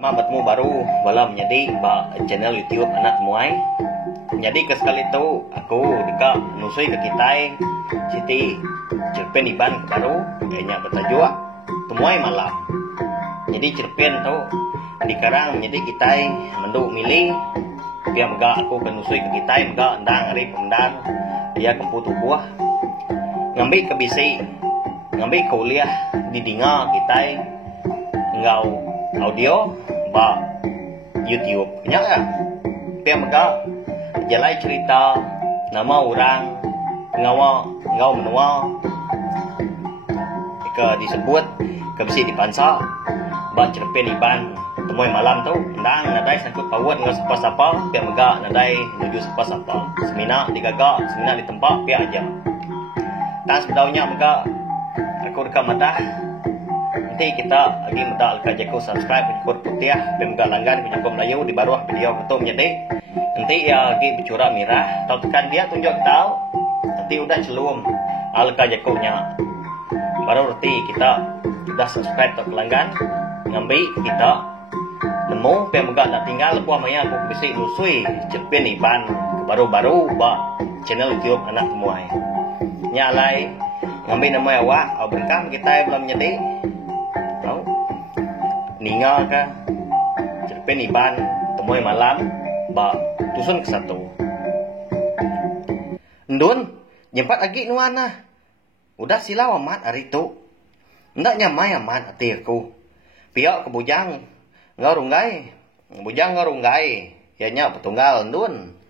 Bertemu baru malam menjadi channel YouTube anak temuai. Jadi ke sekali itu aku dekat nusui ke kita Siti cerpen iban baru kayaknya bertajuk temuai malam. Jadi cerpen tu di karang menjadi kita menduk milih dia mega aku ke nusui ke kita mega ndang hari pemendang dia kempu tubuh ngambil ke bisi ngambil kuliah di dinga kita ngau audio YouTube nya kan dia mega jalai cerita nama orang ngau menua ke disebut ke bisi dipansa cerpen iban temuai malam tu ndang nadai sangkut pawat ngau sapa-sapa dia mega nadai menuju sapa-sapa semina digagak semina di tempat dia aja tas bedaunya mega aku dekat madah nanti kita lagi minta alkajaku subscribe ikut putih pemga langgan penyokong Melayu di bawah video betul menjadi nanti ya lagi bicara mirah atau tekan dia tunjuk tahu nanti udah celum alkajakunya baru nanti kita sudah subscribe atau pelanggan ngambil kita nemu pemga nak tinggal lepas maya aku bisi nusui cerpen iban baru-baru channel YouTube anak temuai nyalai ngambil nama awak berkam kita belum menjadi ninga ka cerpen iban temuai malam tusun ke satu ndun nyempat lagi nuana udah silau amat hari tu ndak nyamai amat hati aku pihak kebujang ngarunggai bujang ngarunggai ya nya petunggal ndun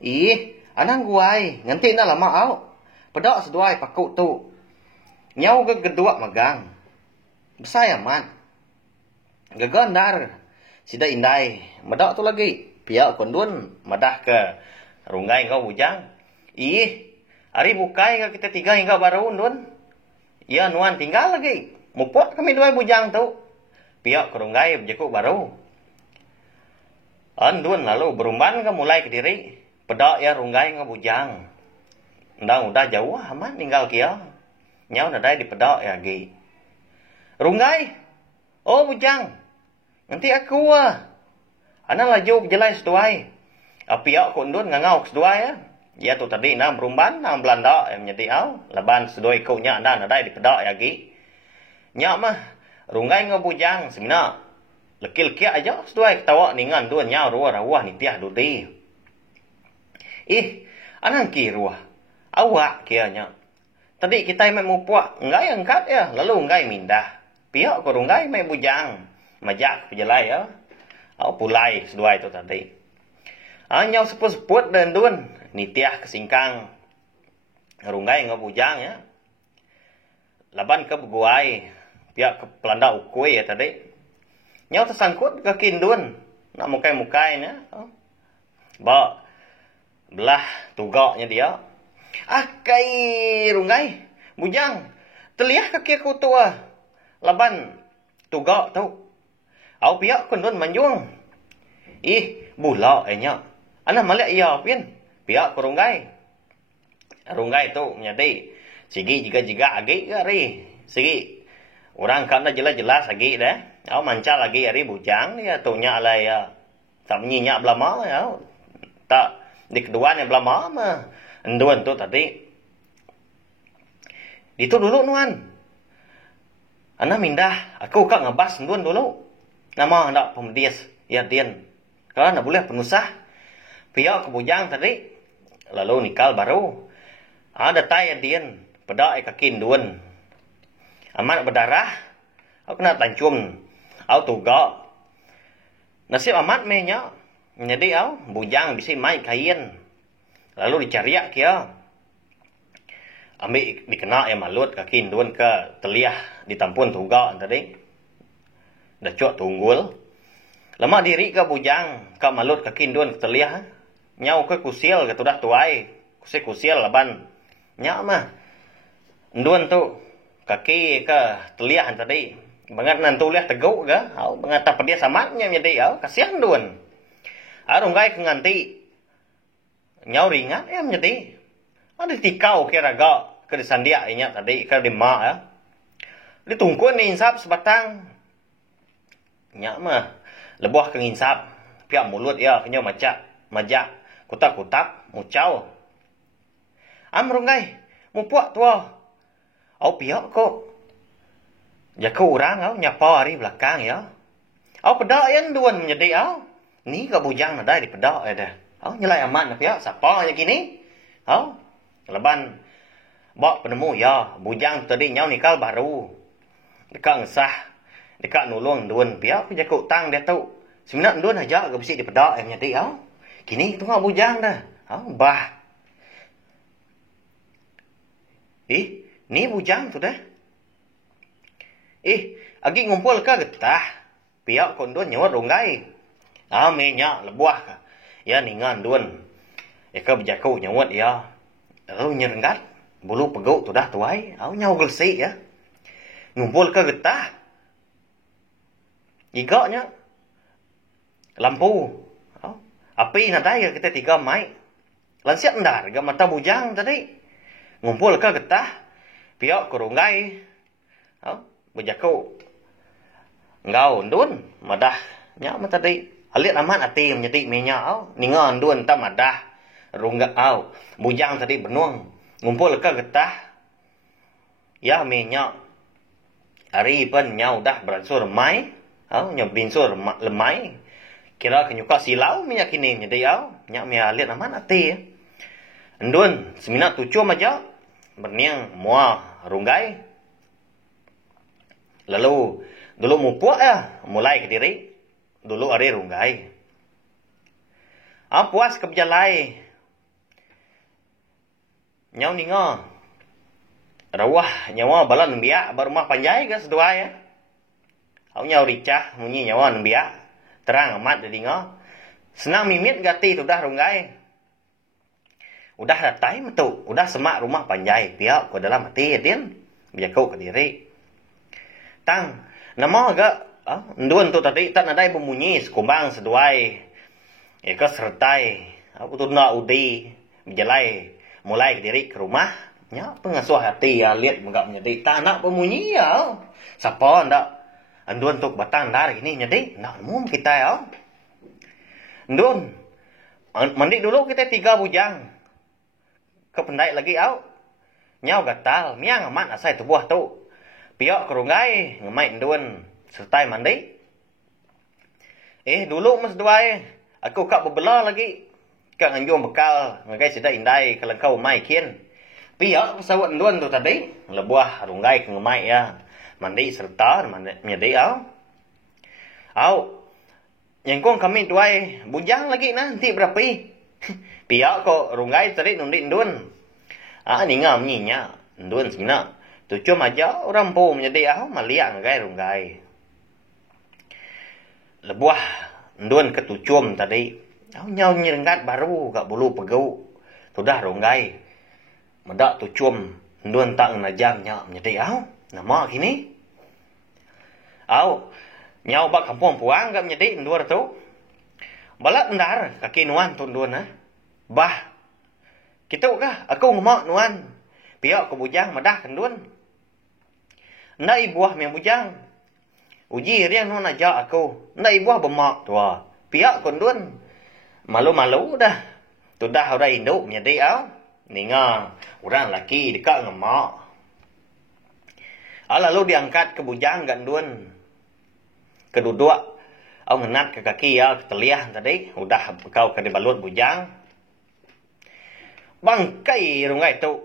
ih anang guai nganti na lama au pedak seduai paku tu nyau ke kedua magang besar amat gagandar sida indai madak tu lagi pihak kondun madah ke rungai kau bujang ih hari bukai ke kita tiga hingga baru ndun ya nuan tinggal lagi mupot kami dua bujang tu pihak ke rungai bejaku baru andun lalu berumban ke mulai ke diri pedak ya rungai ngau bujang ndang udah jauh aman tinggal kia nyau nadai di pedak ya gi rungai oh bujang nanti aku anak laju jelai seduai pihak kondun ngangau seduai ya tu tadi nam berumban nam Belanda yang menjadi laban seduai kau nya anda nadai di pedak ya gi nya mah rungai ngau bujang semina lekil kia aja seduai ketawa ningan tu nya ruah ni tiah dudi anang ki ruah awak kia nya tadi kita mai mupuak ngai angkat ya lalu ngai mindah pihak ko rungai mai bujang majak pejelai ya pulai seduai itu tadi nyau seput-seput dan dun nitiah kesingkang rungai ngau bujang ya laban ke beguai pihak ke pelanda ukui ya tadi nyau tersangkut ke kindun nak mukai-mukai ya belah tugaknya dia akai rungai bujang teliah kaki aku tua laban tugak tu au pihak kondun manjung bula nya ana malek ya pian pihak kurungai rungai tu menjadi sigi jiga agi ari sigi orang kana jelas agi dah au mancal lagi ari bujang ya tu nya alai ya tak nyinya belama ya tak di kedua nya belama mah enduan tu tadi itu dulu nuan ana mindah aku kak ngebas enduan dulu nama hendak pemedias ya dian kalau nak boleh penusah pihak kebujang tadi lalu nikal baru ada tay dian pedak kakin duan amat berdarah aku kena tancum au tuga nasib amat menya jadi au bujang bisa mai kain lalu dicariak kia ambil dikena ya malut kakin duan ke teliah ditampun tuga tadi dah cok tunggul lama diri ke bujang ke malut ke kindun ke teliah nyau ke kusil ke tudah tuai kusil laban nyak mah ndun tu kaki ke teliah tadi banget nantu liah teguk ke banget tak dia samatnya jadi kasihan ndun arunggai ke nganti nyau ringan ya menjadi ada tikau kira ga ke disandia nya tadi ke di mak ya ditungkun ni insap sebatang Nya mah lebuah kenginsap. Pihak mulut ya kenyo majak kutak-kutak mucau. Runggai mupuak tua. Au pihak kok. Jaku orang au nyapa hari belakang ya. Au pedak yang duan menjadi au. Ni ka bujang nadai di pedak ada. Au nyelai aman na pihak sapa nya kini. Au leban bak penemu ya bujang tadi nyau nikal baru. Dekat ngesah. Dekat nulung duan pihak jaku tang dia tu. Sebenarnya duan aja ke besi di pedak yang nyati au. Kini tu ngau bujang dah. Au bah. Ni bujang tu dah. Agi ngumpul ka getah. Pihak kondon nyawat ronggai. Menya lebuah ka. Ya ningan duan. Ka berjaku nyawat ya. Nyerenggat. Bulu peguk tu dah tuai. Nyaw gelsi ya. Ngumpul ka getah. Gigaknya. Lampu. Api nadai kita 3 mai. Lansiak ndar ga mata bujang tadi. Ngumpul ka getah. Pihak kurunggai. Berjaku. Ngau ndun. Madah. Nya mah tadi. Alit aman ati menjadi menya. Ningan ndun tak madah. Rungga bujang tadi benuang. Ngumpul ka getah. Ya menya. Hari pun nyau dah beransur mai. Nyau berinsur lemai. Kira kenyuka silau minyak kini menjadi nyak mia alit aman ati. Ndun. Semina tucum aja. Berniang mua runggai. Lalu, dulu mupuak ya, mulai ke diri. Dulu hari runggai. Puas ke berjalai. Nyau ninga. Rawah nyawa bala nembiak, barumah panjai ke sedua ya. Nyau ricah, munyi nyawa nembiak. Terang amat jadi nga. Senang mimit gati tu dah runggai. Udah datai metu, udah semak rumah panjai. Pihak ke dalam hati ya din. Berjaku ke diri. Tang, nama agak nduan tu tadi tak nadai bemunyi sekumbang seduai. Ke sertai. Aku tu nak udi berjalai mulai ke diri ke rumah. Nya pengasuh hati ya lihat enggak menjadi tak nak bemunyi ya. Siapa ndak nduan tu batang dar gini jadi nak mum kita ya. Nduan mandi dulu kita 3 bujang. Kependai lagi Nyau gatal miang amat asai tubuh tu. Pihak kerunggai ngemai nduan sertai mandi. Dulu mas duai aku kak berbela lagi. Kak nganjung bekal ngagai sedai indai kalau kau mai kian. Pihak pesawat nduan tu tadi lebuah runggai ngemai ya. Mandi serta menjadi yang kong kami duai bujang lagi nanti berapa pihak kok runggai tadi nundi nduan. Ninga menyinya nduan sebenarnya. Tu cuma aja orang pun menjadi maliak ngagai runggai. Lebuah nduan ketucum tadi. Nyau nyerenggat baru gak bulu pegau. Tu dah runggai. Medak tucum nduan tak ngajamnya menjadi nama kini. Nyau bak kampung puang gak menjadi nduan tu. Balat ndar kaki nuan tu nduan Bah. Kita kah aku ngemak nuan. Pihak ke bujang madah kenduan. Ndak buah yang bujang. Uji riang nun aja aku. Ndak buah bemak tua. Pihak kenduan. Malu-malu dah. Tu dah udah induk menjadi Ninga. Orang laki dekat ngemak. Lalu diangkat ke bujang kenduan. Keduduk. Ngenat ke kaki ke teliah tadi. Udah kau ke dibalut bujang. Bangkai runggai tu.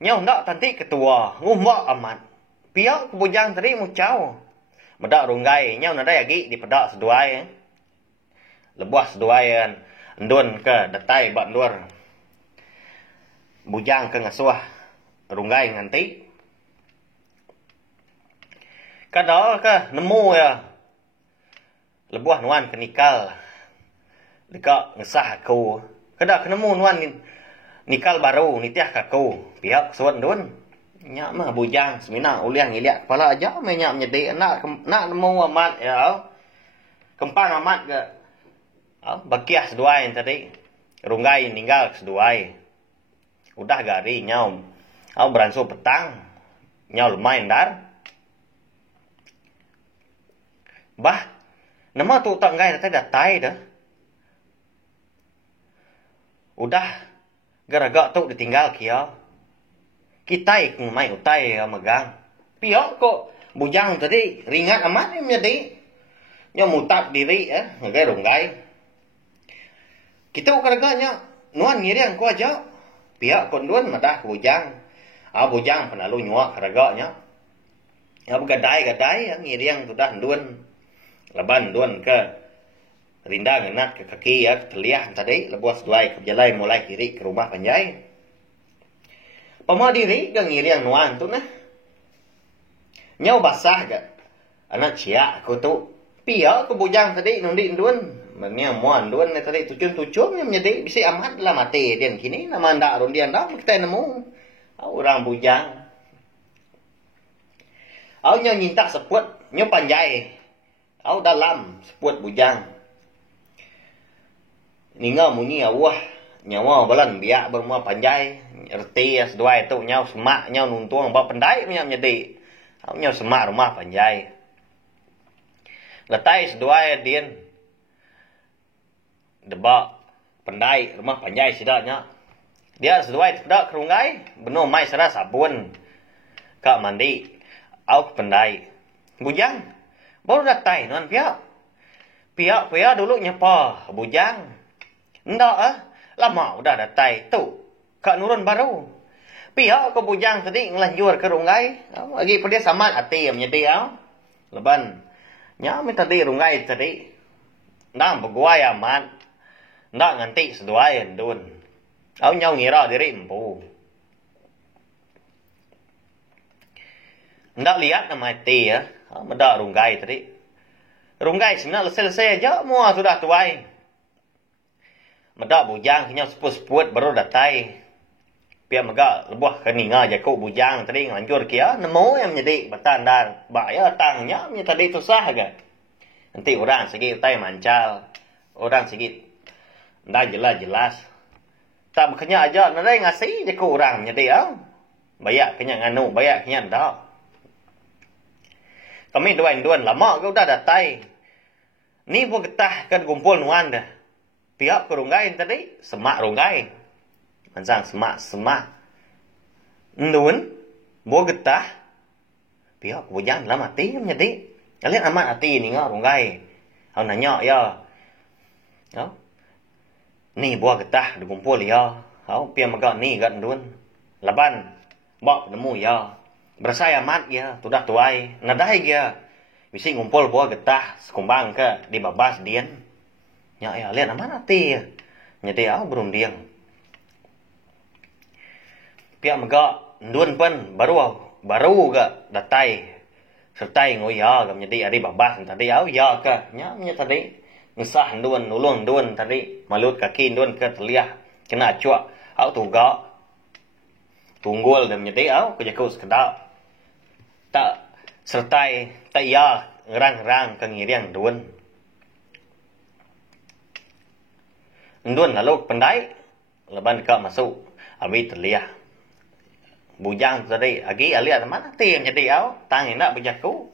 Nyau ndak tanti ketua. Ngumbak amat. Pihak kebujang tadi mucau. Medak runggai. Nyau nadai lagi di pedak seduai. Lebuah seduai. Ndun ke datai bak luar. Bujang ke ngasuah. Runggai nganti. Kada ke nemu ya. Lebuah nuan ke nikal. Dekat ngesah aku. Kada ke nemu nuan nikal baru nitiah kaku. Pihak suat ndun. Nyak mah bujang semina uliang ngiliak kepala aja menyak menjadi nak nemu amat ya. Kempang amat ke. Bakiah seduai tadi. Runggai ninggal seduai. Udah gari nyau. Beransur petang. Nyau lumayan dar. Bah, nama tu tak ngai datai dah. Udah gara-gara tu ditinggal kia. Kita ikut mai utai megang. Piok kok bujang tadi ringat amat ni menjadi. Nya mutap diri ngai runggai. Kita gara-garanya nuan ngiriang ku aja. Piok kon duan madah bujang. Bujang penalu nyuak gara-garanya. Gadai-gadai ngiriang tu dah duan. Leban duan ke rinda ngenat ke kaki terliah tadi lebuas duai ke jalai mulai kiri ke rumah panjai. Pama diri ke ngiriang nuan tu nah. Nyau basah ke anak ciak aku tu. Pia ke bujang tadi nundi duan. Mania muan duan ni tadi tucun-tucun yang menjadi bisa amat lah mati dia kini nama ndak rundian dah kita nemu orang bujang. Au nyau nyinta seput nyau panjai. Au dalam seput bujang. Ninga munyi awah nyawa balan biak bermua panjai. Erti seduai tu nyau semak nyau nuntuang bawa pendai punya menjadi. Au nyau semak rumah panjai. Letai seduai dien. Debak pendai rumah panjai sidaknya. Dia seduai tidak kerungai. Benar mai serah sabun. Kak mandi. Au ke pendai. Bujang. Baru datai nuan pihak. Pihak dulu nyapa bujang. Ndak lama udah datai. Tu. Kak nurun baru. Pihak ke bujang tadi ngelanjur ke rungai. Lagi pada samat hati yang menjadi. Leban. Nya minta di rungai tadi. Ndak berguai amat. Ndak nganti seduai dun. Au nyau ngira diri empu. Ndak lihat nama hati Medak runggai tadi. Runggai sebenarnya selesai aja. Mua sudah tuai. Medak bujang. Kenyang seput-seput baru datai. Pihak megak lebuah keninga jakuk bujang tadi. Ngelanjur kia. Nemu yang menjadi bertandar. Baya tangnya. Menjadi tadi susah ke. Nanti orang sikit utai mancal. Orang sikit. Ndak jelas-jelas. Tak berkenyak aja. Nadai ngasih jakuk orang menjadi. Bayak kenyak nganu. Bayak kenyak ndak. Kami duan lama ke udah datai. Ni pun getah kan kumpul nuan dah. Pihak ke runggai tadi. Semak runggai. Mansang semak. Ndun. Buat getah. Pihak ke bujang lah mati menjadi. Kalian amat hati ni ngak runggai. Kau nanya ya. Ni buat getah dikumpul ya. Kau pihak megak ni kat ndun. Laban. Bak nemu ya. Bersaya amat ya, sudah tuai. Nadai ya. Bisa ngumpul buah getah sekumbang ke di babas dian. Ya lihat amat nanti ya. Nyedi berundiang. Pihak megak ndun pun baru ke datai. Sertai ngoya ke menjadi ada babas tadi ya ke. Nya tadi ngesah ndun nulung ndun tadi malut kaki ndun ke terliah kena cuak. Tuga tunggul dan menjadi kejaku sekedap. Tak sertai tak ya ngerang-ngerang ke ngiriang duan. Duan lalu pendai leban ke masuk abi terliah. Bujang tadi agi alia mana ti yang jadi tang nak berjaku.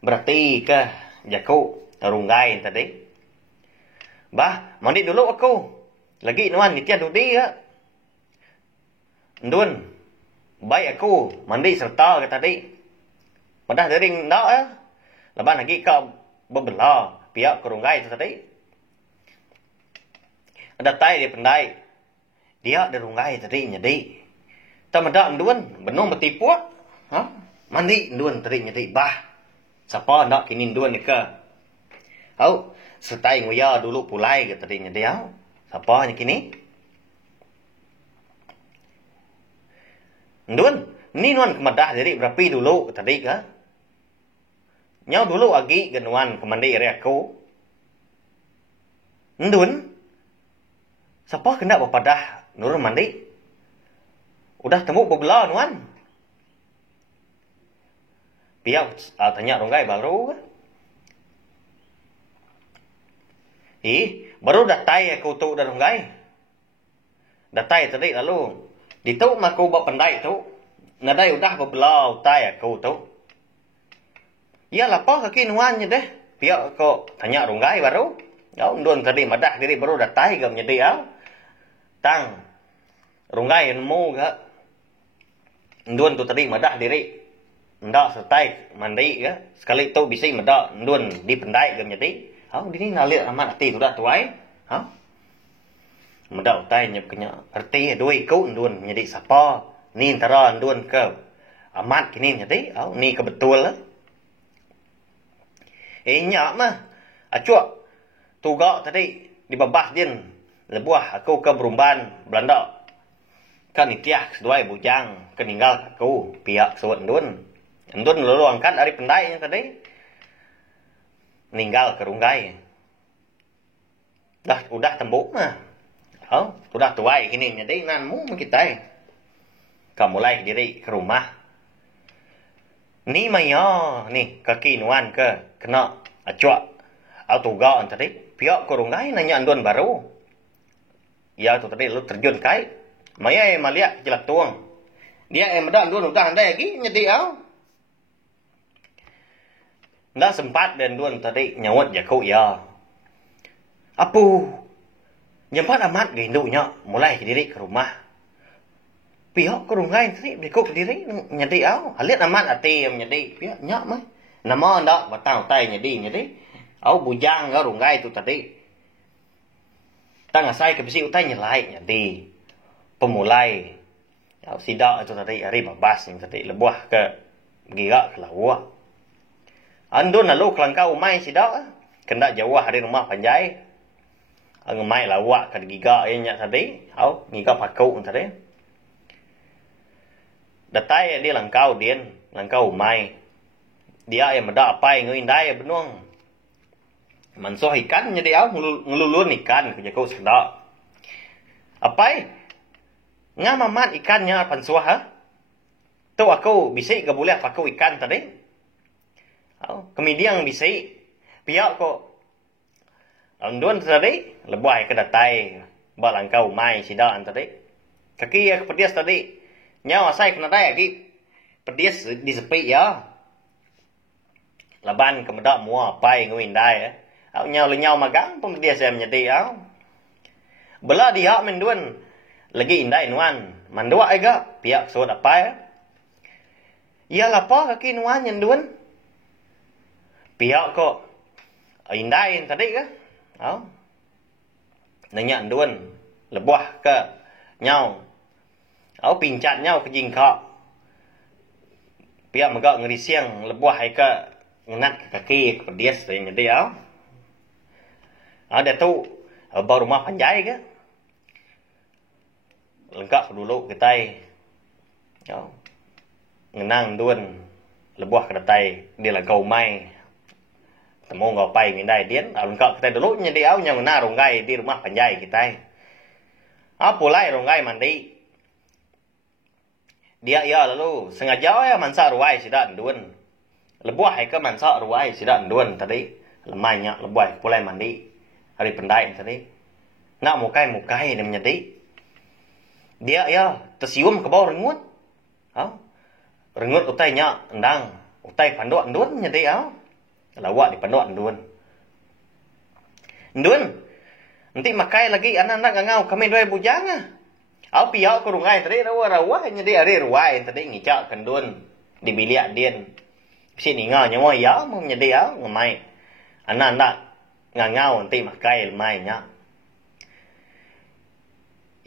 Berarti ke jaku runggai tadi. Bah, mandi dulu aku. Lagi nuan nitian dudi ya. Duan baik aku mandi serta ke tadi. Padah dering ndak Leban lagi kau bebelah pihak kerunggai itu tadi. Ada tai dia pendai. Dia ada runggai tadi nyedi. Tak medak nduan benung betipu. Mandi nduan tadi nyedi bah. Siapa nak kini nduan ni ke? Au, sertai ngoya dulu pulai ke tadi nyedi au. Siapa yang kini? Nduan, ni nuan kemedah diri berapi dulu tadi ke? Nyau dulu agi genuan kemandi iri aku. Ndun. Siapa kena berpadah nurun mandi? Udah temu bebelah nuan. Pihak tanya runggai baru. Baru datai aku tu dah runggai. Datai tadi lalu. Di tu aku buat pendai tu. Nadai udah bebelah utai aku tu. Ya lapar kaki nuannya deh. pihak kok tanya runggai baru. Ndun tadi madah diri baru datai ke menjadi tang runggai mu ke. Ndun tu tadi madah diri. Ndak setai mandi ke. Sekali tu bisa madah ndun di pendai ke menjadi. Dini nalir amat hati tu dah tuai. Madah utai nyep kenya. Arti dua ikut ndun menjadi siapa. Ni antara ndun ke amat kini menjadi. Ni kebetul lah. Nyak mah. Acuak. Tuga tadi dibabas din lebuah aku ke Berumban Belanda kan itiah seduai bujang keninggal aku pihak suat ndun lalu angkat dari pendai tadi ninggal ke runggai udah tembuk mah udah tuai kini jadi nanmu kita kamu mulai diri ke rumah ni mayo nih kaki nuan ke kena acuak tuga tadi pihak kurungai nanya andun baru. Ya tu tadi lu terjun kai. Maya maliak jelak tuang. Dia meda andun udah andai lagi nyedi Ndak sempat dan andun tadi nyawat jaku ya. Apu. Nyempat amat gindunya mulai diri ke rumah. Pihak kurungai tadi bikuk diri nyedi Halit amat ati nyedi pihak nyak mah. Nama ndak batang tai nyedi. Bujang ke runggai tu tadi. Tang asai ke bisi utai nyelai jadi pemulai. Sidak itu tadi hari babas yang tadi lebuah ke giga ke lawa. Andun lalu kelangkau umai sidak kendak jauh hari rumah panjai. Ngemai lawa ke giga nya tadi. Giga pakau tadi. Datai dia langkau langkau umai. Dia yang meda apa yang ngindai benuang. Mansoh ikan jadi ngelulun ikan kerja kau sedak. Apa? Ngamamat ikannya pansuah tu aku bisa ke boleh pakai ikan tadi. Kemudian bisa pihak kok. Andun tadi lebuai ke datai balangkau mai sidak tadi. Kaki ya kepedias tadi. Nyawa saya kena dai lagi. Pedias di sepi ya. Laban kemedak mua apa yang ngindai Nyau magang pun dia saya menjadi Bela dia menduan lagi indai nuan mandua ega pihak suat apa ya lapa kaki nuan nyenduan pihak kok indai tadi ke nanya nduan lebuah ke nyau pincat nyau ke jingkak pihak megak ngerisiang lebuah ke ngenat kaki ke pedias yang jadi Ada tu baru rumah panjai ke. Lengkap dulu kita. Ngenang duan lebuah kedatai dia lah kau mai. Temu ngapai mindai dia. Lengkap kita dulu nyedi yang ngena runggai di rumah panjai kita. Pulai runggai mandi. Dia lalu sengaja mansa ruai sidak duan. Lebuah ke mansa ruai sidak duan tadi. Lemahnya lebuah pulai mandi. Hari pendai tadi. Nak mukai dia menjadi. Dia tersium ke bawah rengut. Rengut utainya endang. Utai panduk andun menjadi lawak di panduk andun. Andun. Nanti makai lagi anak-anak ngau kami dua bujang pihak ke rungai tadi rawa jadi hari ruai tadi ngicak kendun di bilik dia. Sini ngau nyawa ya mau menjadi ngemai. Anak-anak ngau nanti makai lemainya.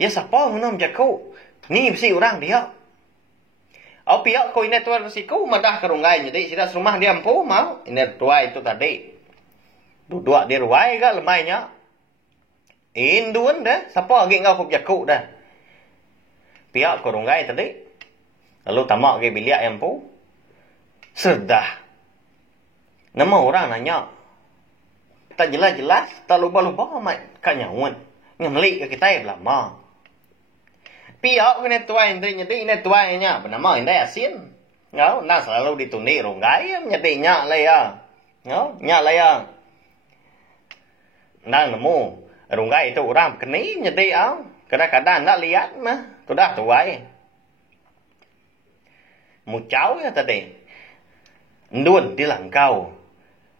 Ya siapa menam jaku? Ni besi orang dia. Pihak ko ini tuan resiko madah kerungai jadi sida rumah dia ampu mau ini tua itu tadi. Duduk di ruai ke lemainya. Indun dah siapa lagi ngau ko jaku dah. Pihak kerungai tadi. Lalu tamak ke bilik ampu. Sedah. Nama orang nanya. Tak jelas-jelas, tak lupa-lupa amat kat nyawun. Ngemelik ke kita lama. Pihak kena tuai nyedi ini tuainya bernama indai asin. Nak selalu dituni runggai nyedi nyak lah ya. Nyak lah ya. Nang nemu runggai itu orang keni nyedi kadang-kadang nak lihat mah sudah tuai. Mucau ya tadi. Ndun di langkau.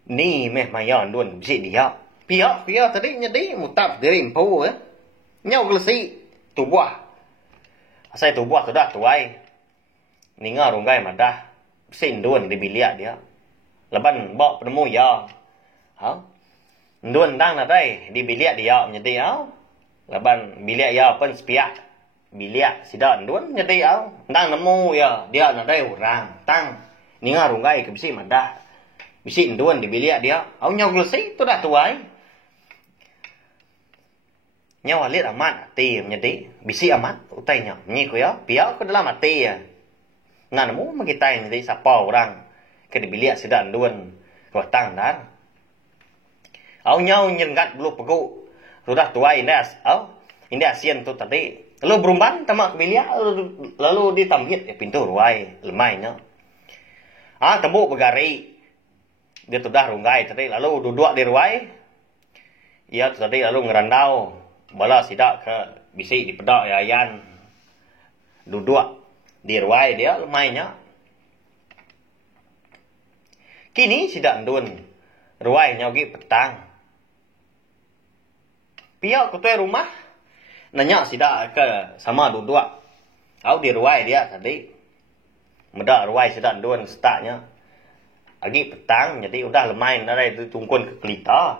Ni meh maya ndun bisi dia. Pia tadi nyedi mutap diri empu ya. Nyau gelesi tu buah. Asai tu buah tu dah tuai. Ninga runggai madah. Bisi ndun di bilik dia. Leban bawa penemu ya. Ha? Ndun dang na dai di bilik dia nyedi ya. Leban bilik ya pun sepiak. Bilik sidak ndun nyedi ya. Dang nemu ya dia na dai orang tang. Ninga runggai ke bisi madah. Bisi ndun di bilik dia. Au nyau gelesi tu dah tuai. Nyau alit amat ti nyedi. Bisi amat utai nyau. Nyi ko ya. Pia ko dalam mati ya. Nah nemu magitai nyedi sapa orang. Ke di bilik sidak ndun. Ko tang dar. Au nyau nyengat bulu pegu. Sudah tuai indas. Au indah sian tu tadi. Lalu berumban tamak ke bilik lalu ditambit pintu ruai lemainya. Tembuk begari. Dia tu dah runggai tadi lalu duduk di ruai. Ia tadi lalu ngerandau. Bala sidak ke bisi di pedak yayan. Duduk di ruai dia lemainya. Kini sidak ndun. Ruai nyogi petang. Pihak ketua rumah nanya sidak ke sama duduk. Au di ruai dia tadi. Medak ruai sidak ndun setaknya. Agi petang, jadi udah lemai narai tu tungkun ke kelita.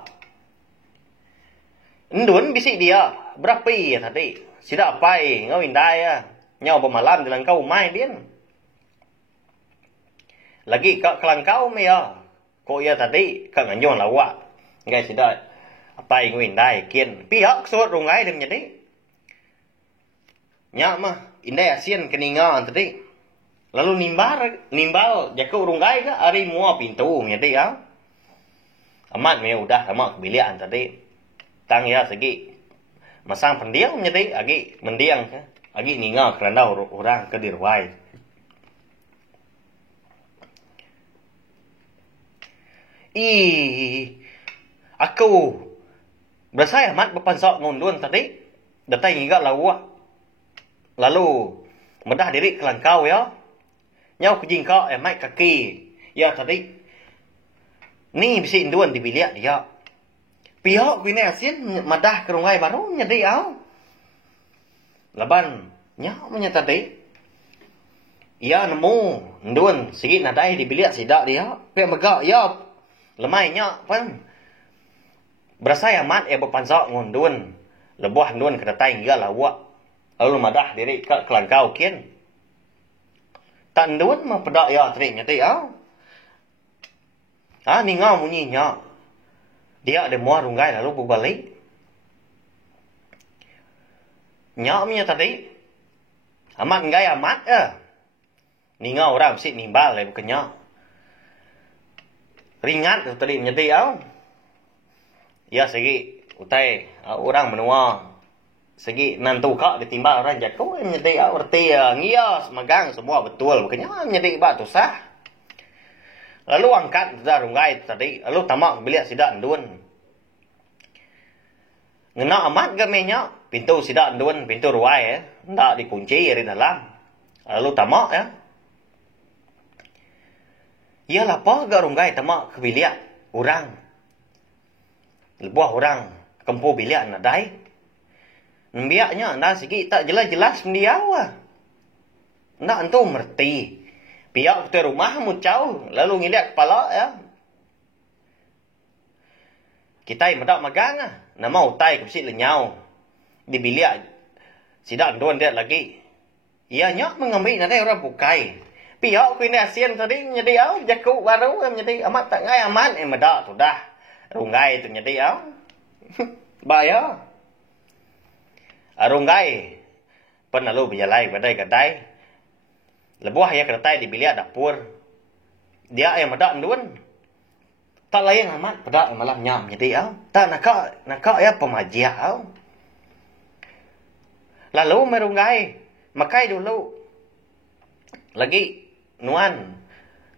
Ndun bisik dia, berapi ya tadi. Sidak pai, ngau indai ya. Nyau bermalam di langkau mai dia. Lagi kak kelangkau me ya. Ko ya tadi kak nganyon lawak. Ngai sidak pai ngau indai kian. Pihak suat rungai dem jadi. Nyak mah indai asian keningan tadi. Lalu nimbal jaku runggai ke ari mua pintu nyedi ya. Amat me udah sama kebilian tadi. Tang ya segi masang pendiang nyedi agi mendiang ke. Agi ninga kerana orang ke dirwai. Aku berasa amat berpansok ngundun tadi. Datai ngiga lawak. Lalu medah diri kelangkau ya. Nyau kujing kau mai kaki. Ya tadi. Ni bisi induan di bilik dia. Pihak kuini asin madah kerungai baru nyedi au. Laban nyau punya tadi. Ya nemu induan sikit nadai di bilik sidak dia. Pihak megak ya. Lemai nyak pun. Berasa amat berpansok ngundun. Lebuah induan kedatai hingga lawak. Lalu madah diri ke kelangkau kian. Tak ndun mah pedak ya trik nyati au. Ni ngau munyi nya. Dia ada muar runggai lalu berbalik. Nya punya tadi. Amat ngai amat Ni ngau orang mesti nimbal le bukannya. Ringat tu tadi nyati au. Ya segi utai orang menua. Segi nantu kak ditimbal orang jatuh nyedi arti ngias magang semua betul bukannya nyedi batu sah. Lalu angkat darungai tadi lalu tamak bilik sidak ndun. Ngena amat gamenya pintu sidak ndun pintu ruai ndak dikunci dari dalam. Lalu tamak ya. Ya lapa garungai tamak ke bilik orang. Lebuah orang kempu bilik nadai. Biaknya anda sikit tak jelas-jelas mendiau lah. Ndak entu merti. Pihak ketua rumah mucau lalu ngiliak kepala ya. Kita medak magang nama utai ke bisi lenyau. Di bilik sidak ndon dia lagi. Ia nyak mengambil nadai orang bukai. Pihak kuini asian tadi nyedi au jaku baru nyedi amat tak ngai aman medak tu dah. Rungai tu nyedi au. Bayar. Arunggai pen lalu berjalai badai kadai. Lebuah ya kedatai di bilik dapur. Dia yang medak ndun. Tak lain amat pedak malam nyam jadi au. Tak nakak ya pemajia au. Lalu merunggai makai dulu. Lagi nuan.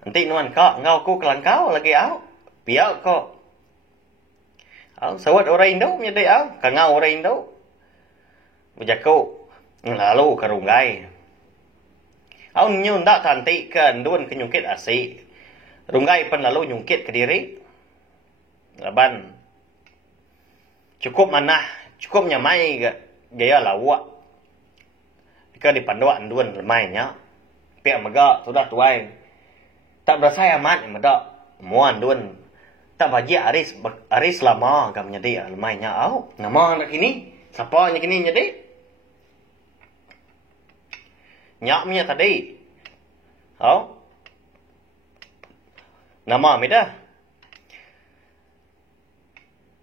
Nanti nuan kak ngau ku kelangkau lagi au. Piak kok. Au sawat orang Indo jadi au. Kangau orang Indo. Berjaku lalu kerunggai. Au nyun tak tanti ke ndun ke nyungkit asik. Runggai pen lalu nyungkit ke diri. Laban cukup manah, cukup nyamai gaya lawak. Jika dipanduan duan lemainya, pihak megak sudah tuai. Tak berasa amat medak muan duan. Tak baji aris lama gam nyedi lemainya au. Nama anak ini, siapa yang kini nyedi? Nyaknya tadi. Au. Nama mida.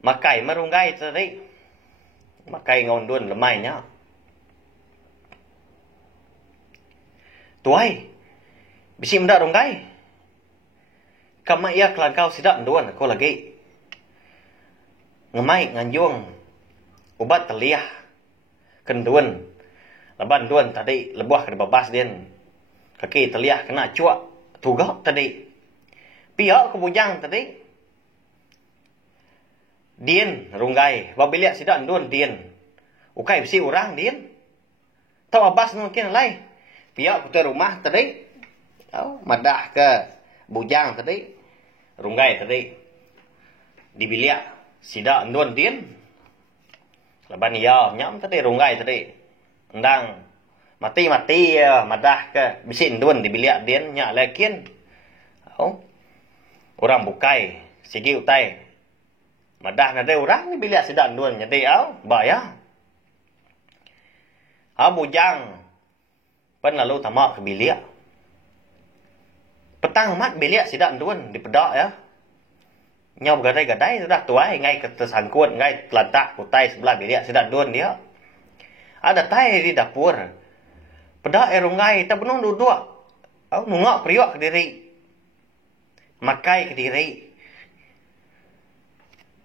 Makai merunggai tadi. Makai ngon duan lemainya. Tuai. Bisi mendak runggai. Kama ia kelangkau sidak duan aku lagi. Ngemai nganjung. Ubat teliah. Kenduan. Laban duan tadi lebuah ke babas din. Kaki teliah kena cuak. Tugak tadi. Pihak kebujang tadi. Dien runggai. Wabiliak sidak duan dien. Ukai bisi orang dien. Tau abas mungkin lai. Pihak kutu rumah tadi. Madah ke bujang tadi. Runggai tadi. Dibiliak sidak duan dien. Laban iya nyam tadi runggai tadi. Endang mati-mati madah ke bisi duan dibiliak dien nyak lekin. Orang bukai sigi utai. Madah nade orang ni biliak sidak duan nyadi au baya. Bujang pen lalu tamak ke biliak. Petang mat biliak sidak duan di pedak ya. Nyom gadai-gadai sudah tuai ngai ke tersangkut ngai telantak utai sebelah biliak sidak duan dia. Ada tai di dapur. Pedak rungai tak benung duduk. Au nungak priok ke diri. Makai ke diri.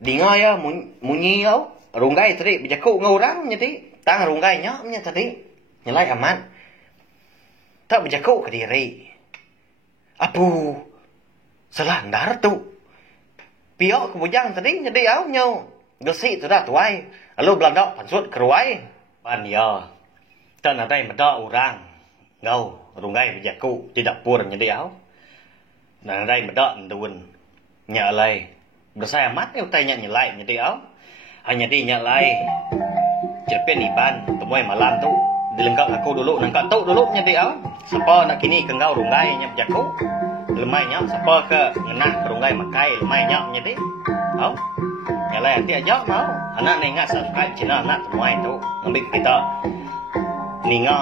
Dinga ya munyi au runggai tadi bijaku ngorang nyati tang runggai nyamnya tadi nyelai aman tak bijaku ke diri apu salah ndar tu piok ke bujang tadi nyadi au nyau gesi tu dah tuai lalu belandak pansut keruai pan ya tan ada meda orang ngau runggai bijaku tidak pur nyadi au dan ada meda ndun nyalai bersaya mat utai nyelai nyadi au hanya di nyalai cerpen iban temuai malam tu dilengkap aku dulu nangkap tu dulu nyadi au siapa nak kini ke ngau rungai nyap jaku lemai nyap siapa ke ngenah rungai makai lemai nyap nyadi au nyalai nanti aja mau anak nengat subscribe channel anak temuai tu ngambil kita ninga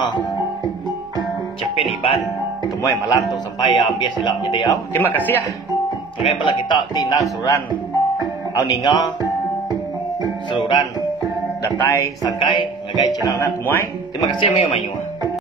cerpen iban temuai malam tu sampai biar silap nyadi au terima kasih ya. Ngayon pala kita tinang suran au ninga suran datay sangkay ngagay channel na tumuay. Terima kasih mayo.